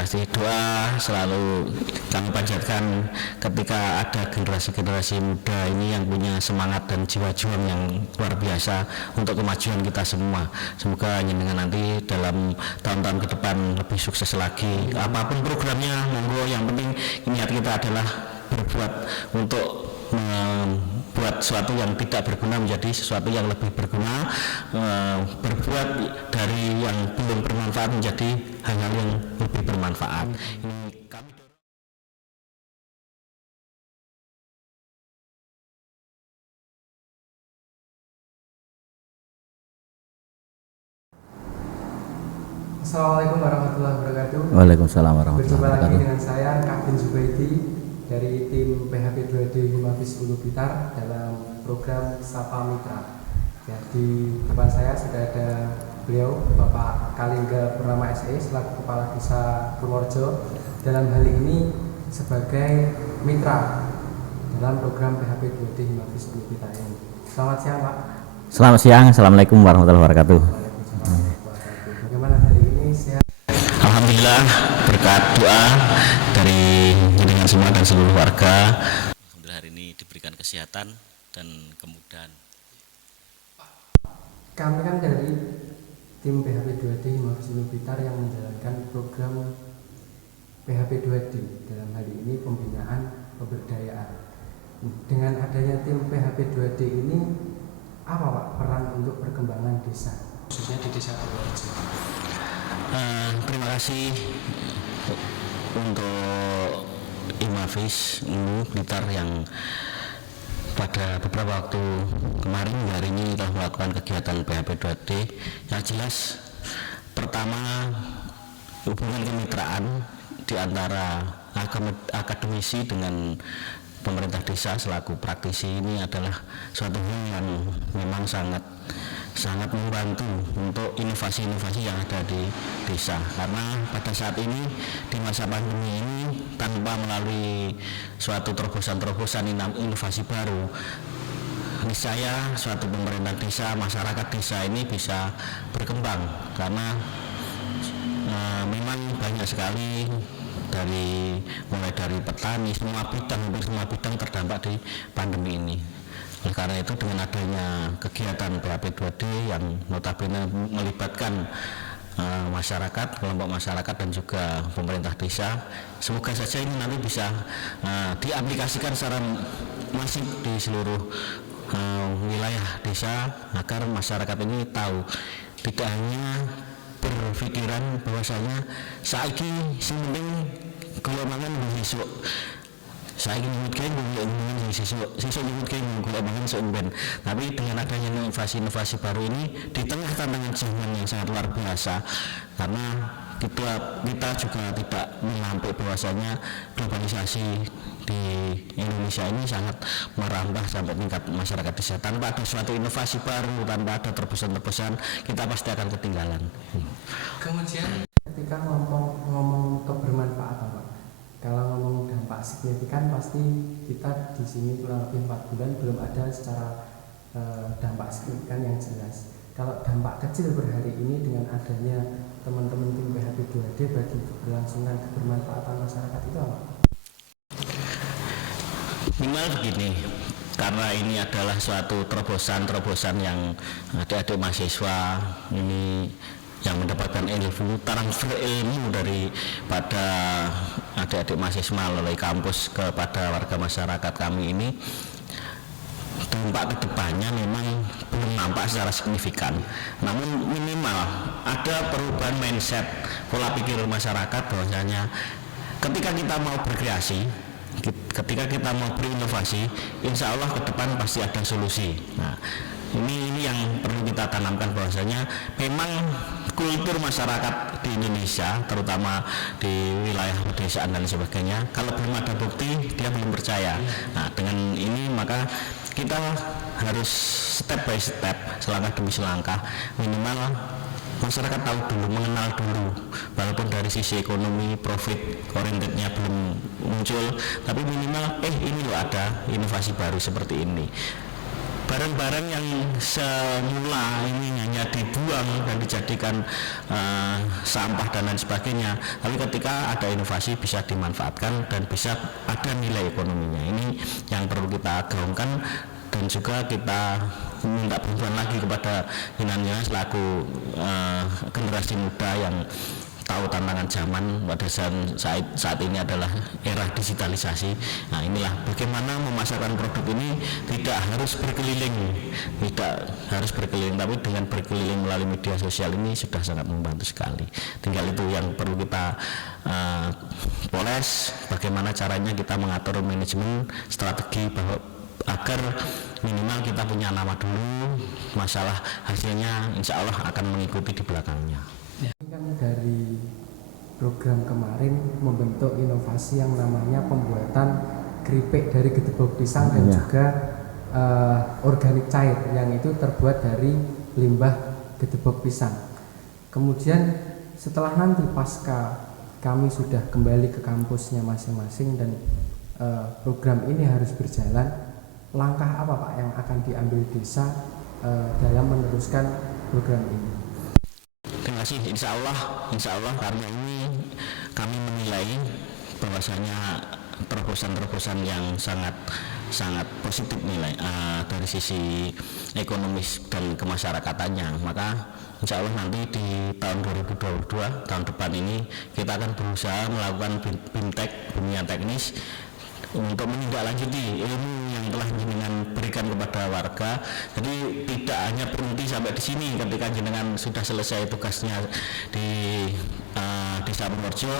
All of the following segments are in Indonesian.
pasti doa selalu kami panjatkan ketika ada generasi-generasi muda ini yang punya semangat dan jiwa juang yang luar biasa untuk kemajuan kita semua. Semoga jenengan nanti dalam tahun-tahun ke depan lebih sukses lagi. Apapun programnya, monggo, yang penting niat kita adalah berbuat untuk membuat sesuatu yang tidak berguna menjadi sesuatu yang lebih berguna, berbuat dari yang belum bermanfaat menjadi hal-hal yang lebih bermanfaat. Ini kami Assalamualaikum warahmatullahi wabarakatuh. Waalaikumsalam warahmatullahi Berjumpa lagi wabarakatuh. dengan saya Kapten Zubaidi dari tim PHP 2D Himavis Ulu Blitar dalam program Sapa Mitra. Ya, di depan saya sudah ada beliau Bapak Kalingga Purnama SE selaku Kepala Desa Purworejo, dalam hal ini sebagai mitra dalam program PHP 2D Himavis Ulu Blitar ini. Selamat siang Pak. Selamat siang, assalamualaikum warahmatullahi wabarakatuh. Bagaimana hari ini? Sehat? Alhamdulillah, berkat doa dari jenengan semua dan seluruh warga, alhamdulillah hari ini diberikan kesehatan dan kemudahan. Kami kan dari tim PHP 2D Himavis Ulu Blitar yang menjalankan program PHP 2D, dalam hal ini pembinaan pemberdayaan. Dengan adanya tim PHP 2D ini, apa Pak peran untuk perkembangan desa, khususnya di desa Purworejo? Terima kasih untuk Himavis Ulu Blitar yang pada beberapa waktu kemarin hari ini telah melakukan kegiatan PHP 2D. Yang jelas, pertama, hubungan kemitraan di antara akademisi dengan pemerintah desa selaku praktisi ini adalah suatu hal yang memang sangat membantu untuk inovasi-inovasi yang ada di desa, karena pada saat ini di masa pandemi ini tanpa melalui suatu terobosan-terobosan inovasi baru, niscaya suatu pemerintah desa, masyarakat desa ini bisa berkembang, karena memang banyak sekali mulai dari petani, hampir semua bidang terdampak di pandemi ini. Oleh karena itu, dengan adanya kegiatan PHP 2D yang notabene melibatkan masyarakat, kelompok masyarakat dan juga pemerintah desa, semoga saja ini nanti bisa diaplikasikan secara masif di seluruh wilayah desa, agar masyarakat ini tahu, tidak hanya berpikiran bahwasanya saiki sing penting golongan besok, saya ingin menyebutkan siswa menyebutkan golongan seumben. Tapi dengan adanya inovasi-inovasi baru ini di tengah tantangan zaman yang sangat luar biasa, karena kita juga tidak menampik bahwasanya globalisasi di Indonesia ini sangat merambah sampai tingkat masyarakat desa. Tanpa ada suatu inovasi baru, tanpa ada terobosan-terobosan, kita pasti akan ketinggalan. Kemudian ketika ngomong kebermanfaatan Pak, kalau ngomong dampak signifikan pasti kita di sini kurang lebih 4 bulan belum ada secara dampak signifikan yang jelas. Kalau dampak kecil per hari ini dengan adanya teman-teman tim PHP 2D bagi keberlangsungan kebermanfaatan masyarakat itu apa? Minimal begini, karena ini adalah suatu terobosan yang adik-adik mahasiswa ini yang mendapatkan ilmu, transfer ilmu daripada adik-adik mahasiswa melalui kampus kepada warga masyarakat kami ini, dampak kedepannya memang belum nampak secara signifikan, namun minimal ada perubahan mindset, pola pikir masyarakat bahwasanya ketika kita mau berkreasi, ketika kita mau berinovasi, insya Allah ke depan pasti ada solusi. Nah, ini yang perlu kita tanamkan bahwasanya memang kultur masyarakat di Indonesia, terutama di wilayah pedesaan dan sebagainya, kalau belum ada bukti dia belum percaya. Nah, dengan ini maka kita harus step by step, selangkah demi selangkah, minimal masyarakat tahu dulu, mengenal dulu, walaupun dari sisi ekonomi profit orientednya belum muncul, tapi minimal ini loh ada inovasi baru seperti ini. barang-barang yang semula ini hanya dibuang dan dijadikan sampah dan lain sebagainya, tapi ketika ada inovasi bisa dimanfaatkan dan bisa ada nilai ekonominya. Ini yang perlu kita gaungkan, dan juga kita minta bantuan lagi kepada Hinanya selaku generasi muda yang tahu tantangan zaman pada saat ini adalah era digitalisasi. Nah, inilah bagaimana memasarkan produk ini tidak harus berkeliling, tapi dengan berkeliling melalui media sosial ini sudah sangat membantu sekali. Tinggal itu yang perlu kita poles, bagaimana caranya kita mengatur manajemen strategi bahwa agar minimal kita punya nama dulu, masalah hasilnya insya Allah akan mengikuti di belakangnya. Ini kan dari program kemarin membentuk inovasi yang namanya pembuatan keripik dari gedebok pisang dan juga organik cair yang itu terbuat dari limbah gedebok pisang. Kemudian setelah nanti pasca kami sudah kembali ke kampusnya masing-masing dan program ini harus berjalan, langkah apa Pak yang akan diambil desa dalam meneruskan program ini? Terima kasih. Insya Allah karena ini kami menilai bahwasanya terobosan-terobosan yang sangat positif nilai dari sisi ekonomis dan kemasyarakatannya, maka insya Allah nanti di tahun 2022 tahun depan ini kita akan berusaha melakukan BIMTEK, bimbingan teknis untuk menindaklanjuti ilmu yang telah jenengan berikan kepada warga. Jadi tidak hanya berhenti sampai di sini ketika jenengan sudah selesai tugasnya di Desa Purworejo,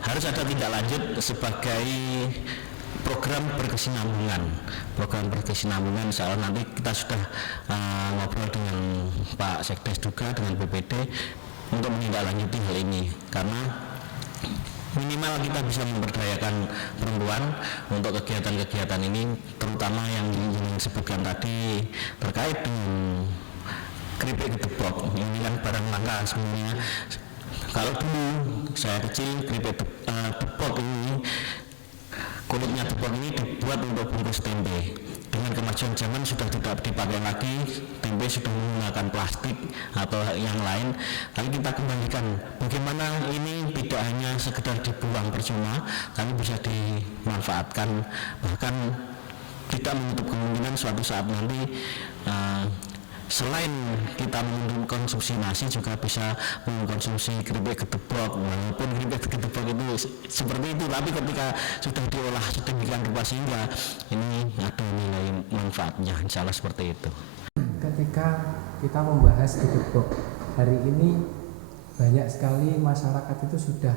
harus ada tindak lanjut sebagai program berkesinambungan. Insya Allah nanti kita sudah ngobrol dengan Pak Sekdes juga, dengan BPD untuk menindaklanjuti hal ini, karena minimal kita bisa memberdayakan perempuan untuk kegiatan-kegiatan ini, terutama yang disebutkan tadi terkait dengan keripik gedebok. Ini kan barang langka sebenarnya. Kalau dulu saya kecil, keripik gedebok ini, kulitnya gedebok ini dibuat untuk bungkus tempe. Dengan kemajuan zaman sudah tidak dipakai lagi, tempe sudah menggunakan plastik atau yang lain. Tapi kita kembalikan bagaimana ini tidak hanya sekedar dibuang percuma, tapi bisa dimanfaatkan, bahkan tidak menutup kemungkinan suatu saat nanti selain kita mengkonsumsi nasi juga bisa mengkonsumsi keripik gedebok. Walaupun keripik gedebok itu seperti itu, tapi ketika sudah diolah sedemikian rupa sehingga ini ada nilai manfaatnya, insya Allah seperti itu. Ketika kita membahas gedebok hari ini, banyak sekali masyarakat itu sudah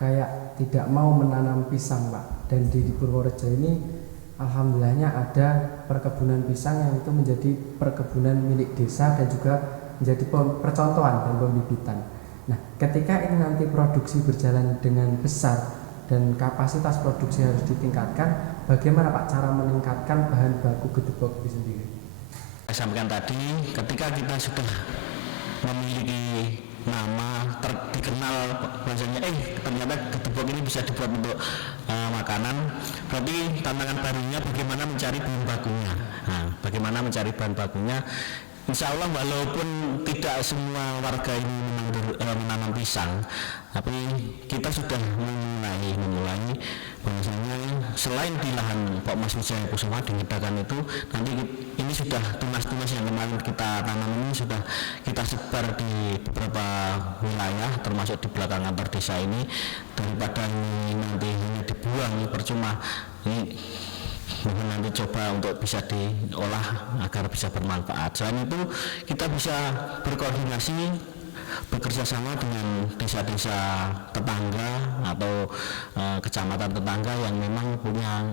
kayak tidak mau menanam pisang Pak, dan di Purworejo ini alhamdulillahnya ada perkebunan pisang yang itu menjadi perkebunan milik desa dan juga menjadi percontohan dan pembibitan. Nah, ketika ini nanti produksi berjalan dengan besar dan kapasitas produksi harus ditingkatkan, bagaimana Pak cara meningkatkan bahan baku gedebok itu sendiri? Saya sampaikan tadi, ketika kita sudah memiliki nama dikenal bahasanya ternyata gedebok ini bisa dibuat untuk makanan, berarti tantangan barunya bagaimana mencari bahan bakunya. Nah, bagaimana mencari bahan bakunya, insya Allah walaupun tidak semua warga ini menanam pisang, tapi kita sudah memulai bahwasanya selain di lahan Pak Mas Wijaya Kusuma di Ngedakan itu, nanti ini sudah tunas-tunas yang kemarin kita tanam ini sudah kita sebar di beberapa wilayah termasuk di belakang kantor desa ini, daripada nanti hanya dibuang percuma. Ini mohon nanti coba untuk bisa diolah agar bisa bermanfaat. Selain itu kita bisa berkoordinasi bekerja sama dengan desa-desa tetangga atau kecamatan tetangga yang memang punya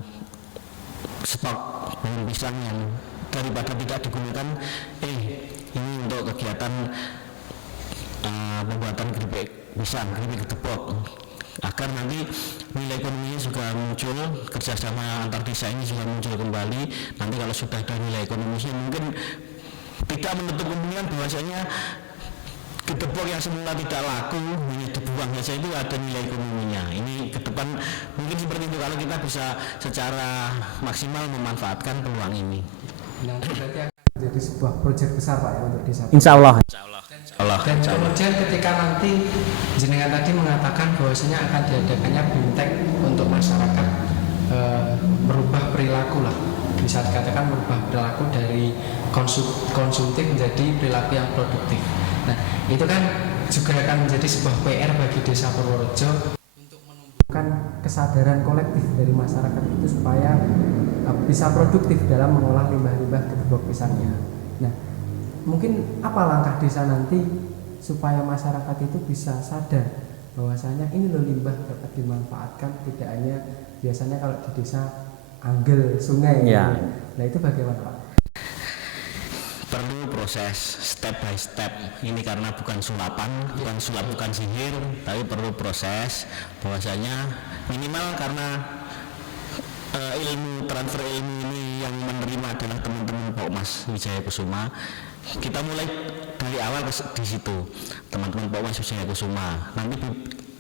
stok pohon pisang yang daripada tidak digunakan ini untuk kegiatan pembuatan keripik pisang, keripik gedebok, agar nanti nilai ekonominya juga muncul, kerjasama antar desa ini juga muncul kembali. Nanti kalau sudah ada nilai ekonomisnya, mungkin tidak menutup kemungkinan bahwasanya gedebok yang semula tidak laku hanya dibuang saja itu ada nilai ekonominya. Ini ke depan mungkin seperti itu kalau kita bisa secara maksimal memanfaatkan peluang ini. Nah, berarti jadi sebuah proyek besar Pak ya untuk desa. Insya Allah. Dan kemudian ketika nanti jenengan tadi mengatakan bahwasanya akan diadakannya BIMTEK untuk masyarakat merubah perilaku lah, bisa dikatakan merubah perilaku dari konsumtif menjadi perilaku yang produktif. Nah itu kan juga akan menjadi sebuah PR bagi Desa Purworejo untuk menumbuhkan kesadaran kolektif dari masyarakat itu supaya bisa produktif dalam mengolah limbah-limbah ketumbuk pisangnya. Nah mungkin apa langkah desa nanti supaya masyarakat itu bisa sadar bahwasanya ini loh limbah dapat dimanfaatkan, tidak hanya biasanya kalau di desa anggel sungai Ya. Nah itu bagaimana Pak? Perlu proses step by step ini karena bukan sulapan, bukan sihir, tapi perlu proses bahwasanya minimal karena transfer ilmu ini yang menerima adalah teman-teman Pokmas Wijaya Kusuma. Kita mulai dari awal di situ, teman-teman Pokmas Wijaya Kusuma. Nanti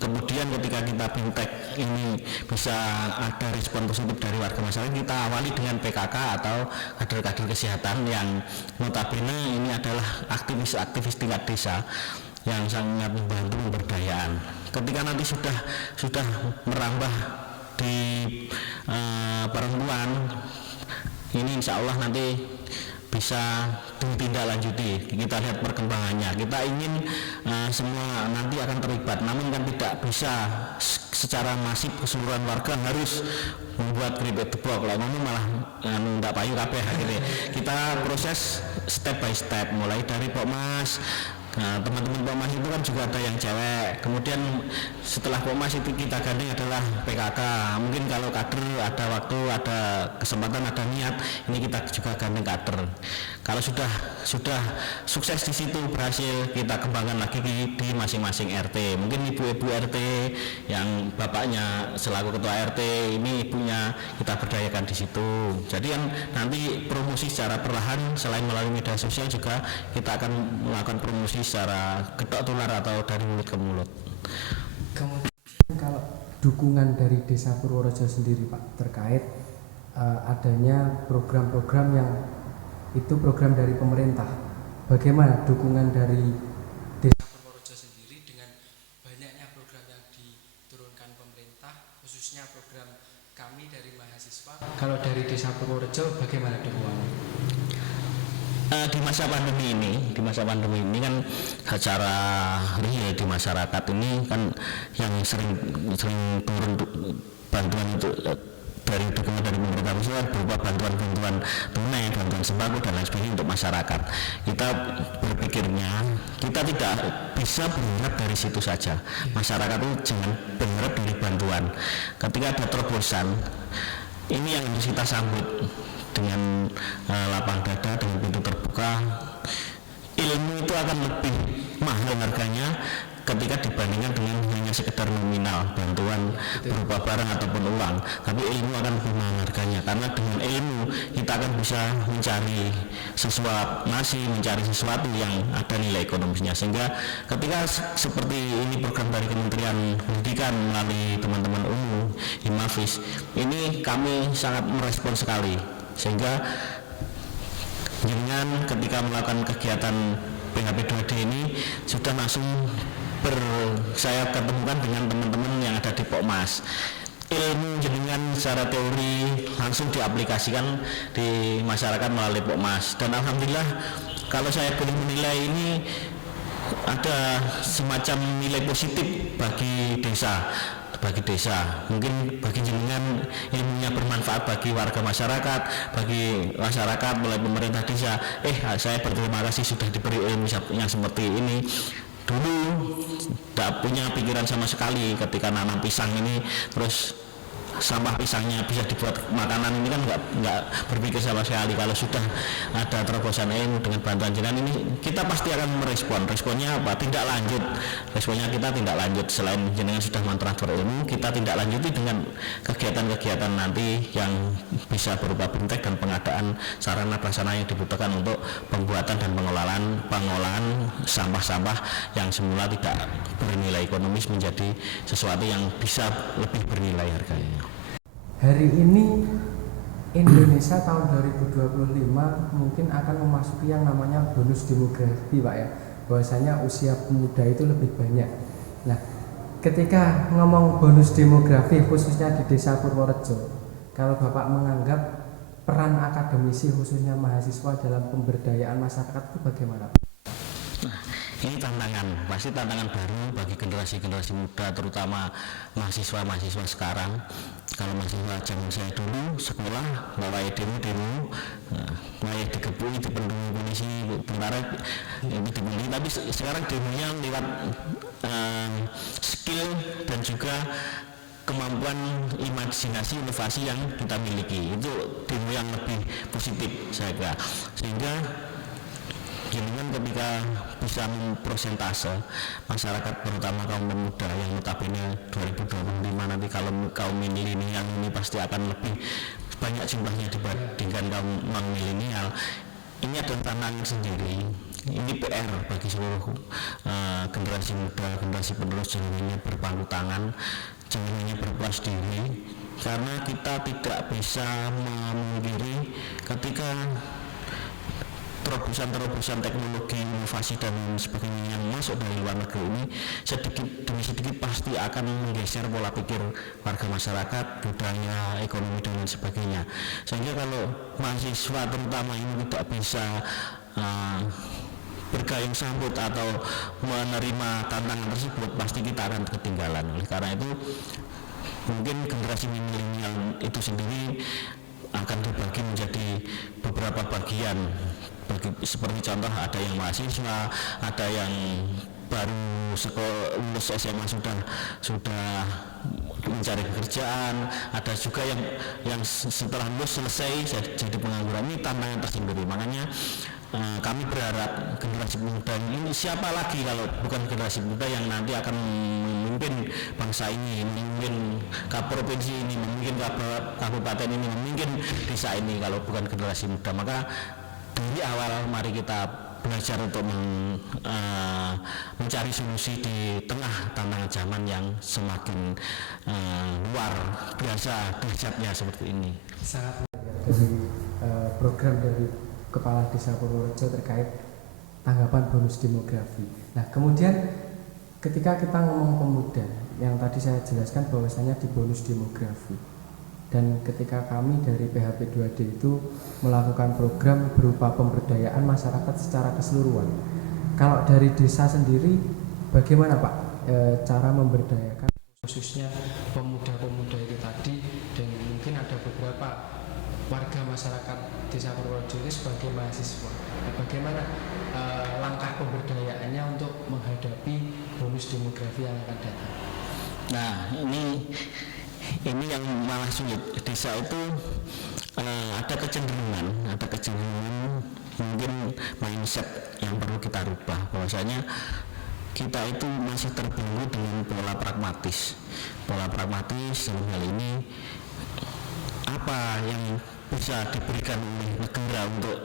kemudian ketika kita BIMTEK ini bisa ada respon positif dari warga masyarakat, kita awali dengan PKK atau kader-kader kesehatan yang notabene ini adalah aktivis-aktivis tingkat desa yang sangat membantu pemberdayaan. Ketika nanti sudah merambah di perempuan ini, insya Allah nanti bisa ditindaklanjuti. Kita lihat perkembangannya. Kita ingin semua nanti akan terlibat, namun kan tidak bisa secara masif keseluruhan warga harus membuat keripik deblok. Kalau ngomong malah tidak payu kabeh akhirnya. Kita proses step by step, mulai dari Pokmas. Nah, teman-teman Pokmas itu kan juga ada yang cewek. Kemudian setelah Pokmas itu kita gandeng adalah PKK. Mungkin kalau kader ada waktu, ada kesempatan, ada niat, ini kita juga gandeng kader. Kalau sudah sukses di situ berhasil, kita kembangkan lagi di masing-masing RT. Mungkin ibu-ibu RT yang bapaknya selaku ketua RT, ini ibunya kita berdayakan di situ. Jadi yang nanti promosi secara perlahan selain melalui media sosial juga kita akan melakukan promosi secara getok tular atau dari mulut ke mulut. Kemudian kalau dukungan dari Desa Purworejo sendiri Pak terkait adanya program-program yang itu program dari pemerintah, bagaimana dukungan dari Desa Purworejo sendiri dengan banyaknya program yang diturunkan pemerintah, khususnya program kami dari mahasiswa. Kalau dari Desa Purworejo bagaimana dukungannya? Di masa pandemi ini kan secara real di masyarakat ini kan yang sering turun bantuan itu dari dukungan dari pemerintah pusat berupa bantuan tunai, bantuan sembako dan lain sebagainya untuk masyarakat. Kita berpikirnya kita tidak bisa berharap dari situ saja. Masyarakat itu jangan berharap dari bantuan. Ketika ada terobosan, ini yang harus kita sambut dengan lapang dada, dengan pintu terbuka. Ilmu itu akan lebih mahal harganya ketika dibandingkan dengan hanya sekedar nominal bantuan berupa barang ataupun uang, tapi ilmu akan lebih mahal harganya, karena dengan ilmu kita akan bisa mencari sesuap nasi, mencari sesuatu yang ada nilai ekonomisnya. Sehingga ketika seperti ini program dari Kementerian Pendidikan melalui teman-teman umum Himafis ini, kami sangat merespon sekali, sehingga dengan ketika melakukan kegiatan PHP 2D ini sudah langsung saya ketemukan dengan teman-teman yang ada di Pokmas. Ilmu jenengan secara teori langsung diaplikasikan di masyarakat melalui Pokmas, dan alhamdulillah kalau saya boleh menilai ini ada semacam nilai positif bagi desa. Mungkin bagi jenengan ilmunya bermanfaat bagi warga masyarakat, bagi masyarakat mulai pemerintah desa. Saya berterima kasih sudah diberi ilmu yang seperti ini. Dulu tidak punya pikiran sama sekali ketika nanam pisang ini, terus sampah pisangnya bisa dibuat makanan, ini kan nggak berpikir sama sekali. Kalau sudah ada terobosan ilmu dengan bantuan jenengan ini, kita pasti akan merespon. Responnya apa? Tindak lanjut. Responnya kita tindak lanjut. Selain jenengan sudah mentransfer ilmu, kita tindak lanjuti dengan kegiatan-kegiatan nanti yang bisa berupa BIMTEK dan pengadaan sarana prasarana yang dibutuhkan untuk pembuatan dan pengolahan sampah-sampah yang semula tidak bernilai ekonomis menjadi sesuatu yang bisa lebih bernilai harganya. Hari ini Indonesia tahun 2025 mungkin akan memasuki yang namanya bonus demografi Pak ya, bahwasanya usia pemuda itu lebih banyak. Nah, ketika ngomong bonus demografi khususnya di Desa Purworejo, kalau Bapak menganggap peran akademisi khususnya mahasiswa dalam pemberdayaan masyarakat itu bagaimana? Nah, ini pasti tantangan baru bagi generasi-generasi muda, terutama mahasiswa-mahasiswa sekarang. Kalau mahasiswa zaman saya dulu sekolah bawa demo, mulai digebui, dipenuhi polisi, tentara itu dibeli. Tapi sekarang demonya lewat skill dan juga kemampuan imajinasi inovasi yang kita miliki. Itu demo yang lebih positif saya kira, sehingga jenengan ketika bisa memprosentase masyarakat terutama kaum pemuda yang notabene 2025 nanti kalau kaum milenial ini pasti akan lebih banyak jumlahnya dibandingkan kaum non milenial. Ini adalah tantangan sendiri, ini PR bagi seluruh generasi muda, generasi penerus. Jangan hanya berpangku tangan, jangan hanya berpuas diri, karena kita tidak bisa memungkiri ketika terobosan teknologi, inovasi dan sebagainya yang masuk dari luar negeri ini sedikit demi sedikit pasti akan menggeser pola pikir warga masyarakat, budaya, ekonomi dan lain sebagainya. Sehingga kalau mahasiswa terutama ini tidak bisa bergayung sambut atau menerima tantangan tersebut, pasti kita akan ketinggalan. Oleh karena itu mungkin generasi milenial itu sendiri akan dibagi menjadi beberapa bagian, seperti contoh ada yang mahasiswa, ada yang baru lulus SMA sudah mencari pekerjaan, ada juga yang setelah lulus selesai jadi pengangguran. Ini tantangan tersendiri. Makanya kami berharap generasi muda ini, siapa lagi kalau bukan generasi muda yang nanti akan memimpin bangsa ini, memimpin provinsi ini, memimpin kabupaten ini, memimpin desa ini kalau bukan generasi muda. Maka dari awal mari kita belajar untuk mencari solusi di tengah tantangan zaman yang semakin luar biasa dahsyatnya seperti ini. Sangat dari program dari Kepala Desa Purworejo terkait tanggapan bonus demografi. Nah, kemudian ketika kita ngomong pemuda, yang tadi saya jelaskan bahwasanya di bonus demografi, dan ketika kami dari PHP 2D itu melakukan program berupa pemberdayaan masyarakat secara keseluruhan. Kalau dari desa sendiri, bagaimana Pak cara memberdayakan khususnya pemuda-pemuda itu tadi, dan mungkin ada beberapa warga masyarakat Desa Purworejo itu sebagai mahasiswa. Bagaimana langkah pemberdayaannya untuk menghadapi bonus demografi yang akan datang? Nah, ini yang malah sulit. Desa itu ada kecenderungan mungkin mindset yang perlu kita rubah, bahwasanya kita itu masih terbelenggu dengan pola pragmatis dalam hal ini apa yang bisa diberikan oleh negara untuk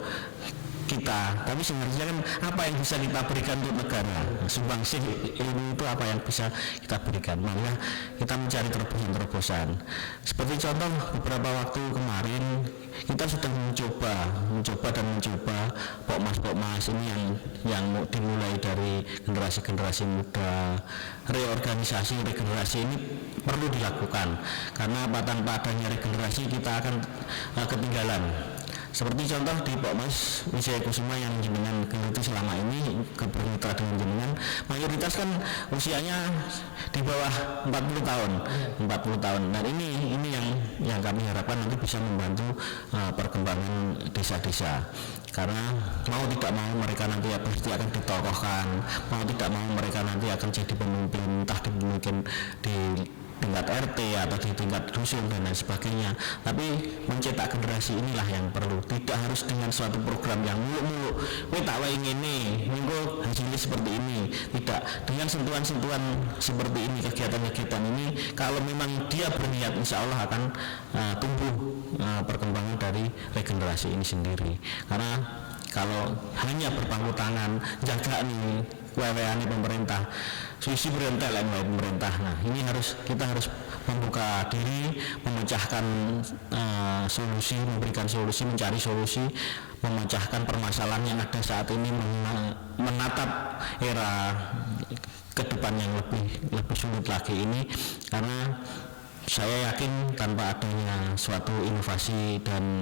kita, tapi sebenarnya kan apa yang bisa kita berikan untuk negara, sumbangsih ilmu itu apa yang bisa kita berikan. Maka kita mencari terobosan. Seperti contoh beberapa waktu kemarin kita sudah mencoba Pokmas ini yang dimulai dari generasi muda. Regenerasi ini perlu dilakukan, karena tanpa adanya regenerasi kita akan ketinggalan. Seperti contoh di Pokmas Wijaya Kusuma yang jenengan geluti selama ini bermitra dengan jenengan, mayoritas kan usianya di bawah 40 tahun. Dan ini yang kami harapkan nanti bisa membantu perkembangan desa-desa. Karena mau tidak mau mereka nanti pasti akan ditokohkan, mau tidak mau mereka nanti akan jadi pemimpin, entah mungkin di tingkat RT atau di tingkat dusun dan lain sebagainya. Tapi mencetak generasi inilah yang perlu, tidak harus dengan suatu program yang muluk-muluk kowe tak wae ngene minggu hasilnya seperti ini. Tidak, dengan sentuhan-sentuhan seperti ini, kegiatan-kegiatan ini, kalau memang dia berniat, insya Allah akan tumbuh perkembangan dari regenerasi ini sendiri. Karena kalau hanya berpangku tangan jaga nih weweane pemerintah, sisi pemerintah lain pemerintah. Nah, ini kita harus membuka diri, memecahkan solusi, memberikan solusi, mencari solusi, memecahkan permasalahan yang ada saat ini, menatap era ke depan yang lebih sulit lagi ini, karena saya yakin tanpa adanya suatu inovasi dan